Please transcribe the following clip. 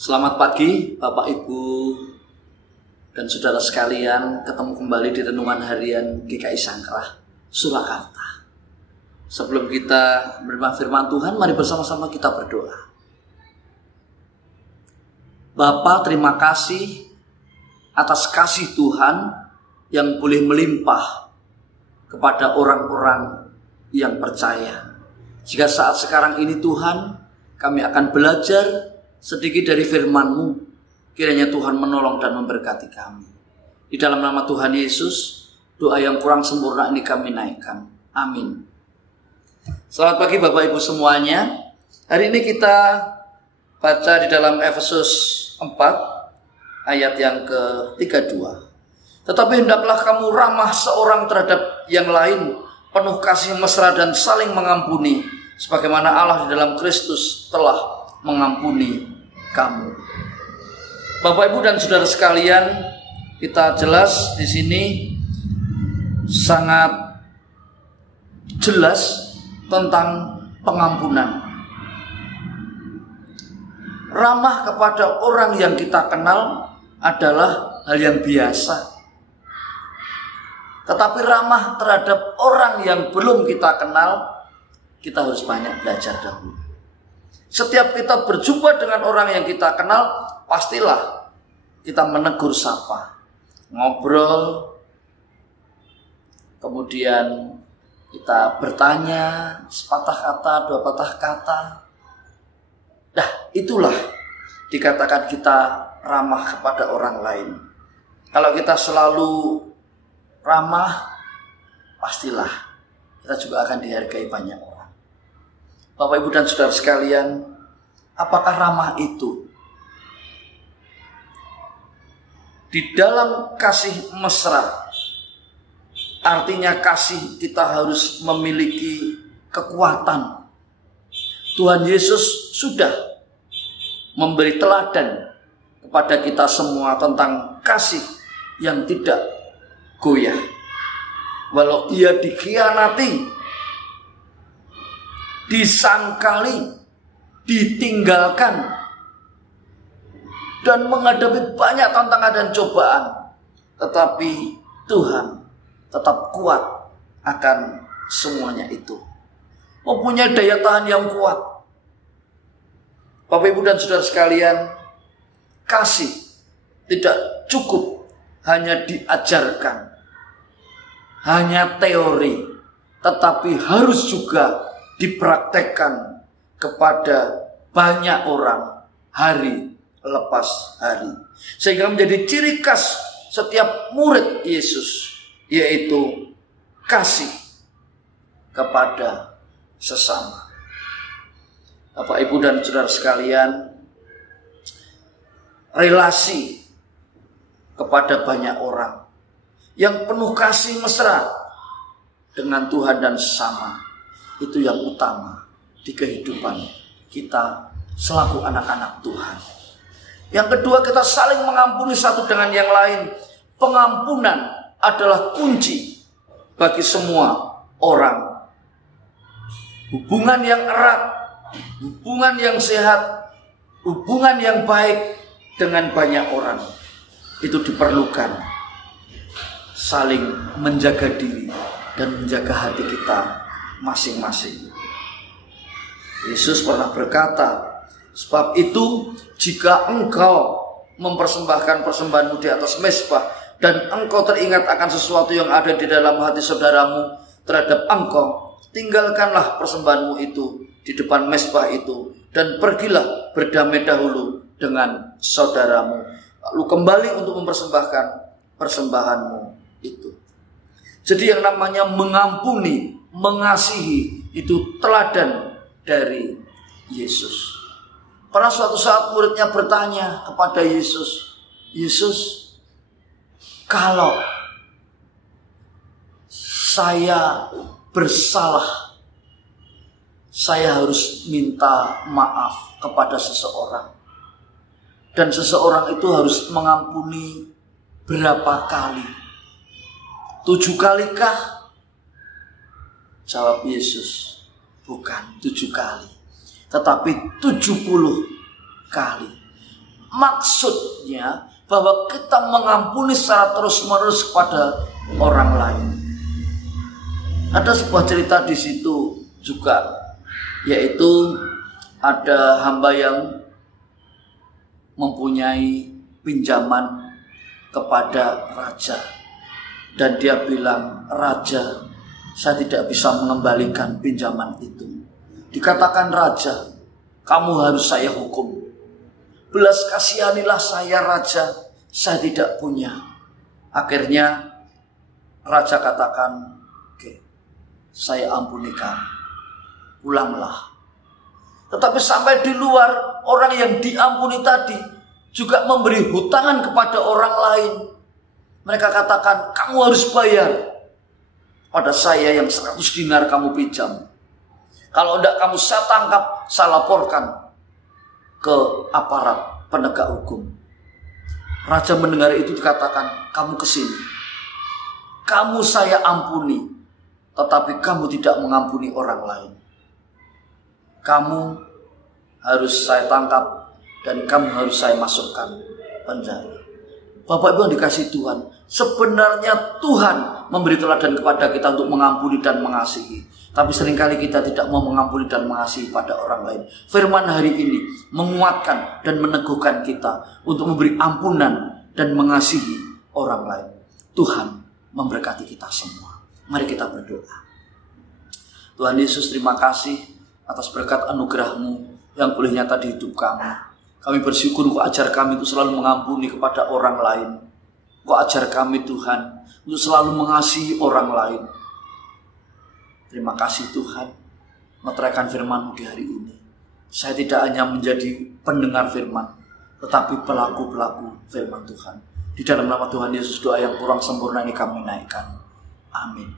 Selamat pagi Bapak Ibu dan saudara sekalian, ketemu kembali di Renungan Harian GKI Sangkrah, Surakarta. Sebelum kita menerima firman Tuhan, mari bersama-sama kita berdoa. Bapa, terima kasih atas kasih Tuhan yang boleh melimpah kepada orang-orang yang percaya. Jika saat sekarang ini Tuhan, kami akan belajar sedikit dari firman-Mu, kiranya Tuhan menolong dan memberkati kami. Di dalam nama Tuhan Yesus, doa yang kurang sempurna ini kami naikkan. Amin. Selamat pagi Bapak Ibu semuanya. Hari ini kita baca di dalam Efesus 4 ayat yang ke-32. Tetapi hendaklah kamu ramah seorang terhadap yang lain, penuh kasih mesra dan saling mengampuni, sebagaimana Allah di dalam Kristus telah mengampuni kamu. Bapak Ibu dan saudara sekalian, kita jelas di sini sangat jelas tentang pengampunan. Ramah kepada orang yang kita kenal adalah hal yang biasa. Tetapi ramah terhadap orang yang belum kita kenal, kita harus banyak belajar dahulu. Setiap kita berjumpa dengan orang yang kita kenal, pastilah kita menegur sapa, ngobrol, kemudian kita bertanya sepatah kata, dua patah kata. Nah, itulah dikatakan kita ramah kepada orang lain. Kalau kita selalu ramah, pastilah kita juga akan dihargai banyak orang. Bapak Ibu dan saudara sekalian, apakah ramah itu? Di dalam kasih mesra, artinya kasih kita harus memiliki kekuatan. Tuhan Yesus sudah memberi teladan kepada kita semua tentang kasih yang tidak goyah. Walau ia dikhianati, disangkali, ditinggalkan, dan menghadapi banyak tantangan dan cobaan, tetapi Tuhan tetap kuat akan semuanya itu, mempunyai daya tahan yang kuat. Bapak Ibu dan saudara sekalian, kasih tidak cukup hanya diajarkan, hanya teori, tetapi harus juga dipraktekkan kepada banyak orang hari lepas hari, sehingga menjadi ciri khas setiap murid Yesus, yaitu kasih kepada sesama. Bapak Ibu dan saudara sekalian, relasi kepada banyak orang yang penuh kasih mesra dengan Tuhan dan sesama, itu yang utama di kehidupan kita selaku anak-anak Tuhan. Yang kedua, kita saling mengampuni satu dengan yang lain. Pengampunan adalah kunci bagi semua orang. Hubungan yang erat, hubungan yang sehat, hubungan yang baik dengan banyak orang, itu diperlukan saling menjaga diri dan menjaga hati kita masing-masing. Yesus pernah berkata, sebab itu jika engkau mempersembahkan persembahanmu di atas mezbah dan engkau teringat akan sesuatu yang ada di dalam hati saudaramu terhadap engkau, tinggalkanlah persembahanmu itu di depan mezbah itu dan pergilah berdamai dahulu dengan saudaramu, lalu kembali untuk mempersembahkan persembahanmu itu. Jadi yang namanya mengampuni, mengasihi, itu teladan dari Yesus. Pernah suatu saat muridnya bertanya kepada Yesus, Yesus, kalau saya bersalah, saya harus minta maaf kepada seseorang, dan seseorang itu harus mengampuni berapa kali? 7 kalikah? Jawab Yesus, bukan 7 kali, tetapi 70 kali. maksudnya bahwa kita mengampuni secara terus-menerus kepada orang lain. Ada sebuah cerita di situ juga, yaitu ada hamba yang mempunyai pinjaman kepada raja, dan dia bilang, "Raja, saya tidak bisa mengembalikan pinjaman itu." Dikatakan raja, "Kamu harus saya hukum. Belas kasihanilah saya raja, saya tidak punya." Akhirnya raja katakan, "Oke, saya ampuni kamu, pulanglah." Tetapi sampai di luar, orang yang diampuni tadi juga memberi hutangan kepada orang lain. Mereka katakan, "Kamu harus bayar pada saya yang 100 dinar kamu pinjam. Kalau tidak kamu saya tangkap, saya laporkan ke aparat penegak hukum." Raja mendengar itu dikatakan, "Kamu kesini. Kamu saya ampuni, tetapi kamu tidak mengampuni orang lain. Kamu harus saya tangkap dan kamu harus saya masukkan penjara." Bapak Ibu yang dikasihi Tuhan, sebenarnya Tuhan memberi teladan kepada kita untuk mengampuni dan mengasihi. Tapi seringkali kita tidak mau mengampuni dan mengasihi pada orang lain. Firman hari ini menguatkan dan meneguhkan kita untuk memberi ampunan dan mengasihi orang lain. Tuhan memberkati kita semua. Mari kita berdoa. Tuhan Yesus, terima kasih atas berkat anugerah-Mu yang boleh nyata di hidup kami. Kami bersyukur Engkau ajar kami untuk selalu mengampuni kepada orang lain. Engkau ajar kami Tuhan untuk selalu mengasihi orang lain. Terima kasih Tuhan, meteraikan firman-Mu di hari ini. Saya tidak hanya menjadi pendengar firman, tetapi pelaku-pelaku firman Tuhan. Di dalam nama Tuhan Yesus, doa yang kurang sempurna ini kami naikkan. Amin.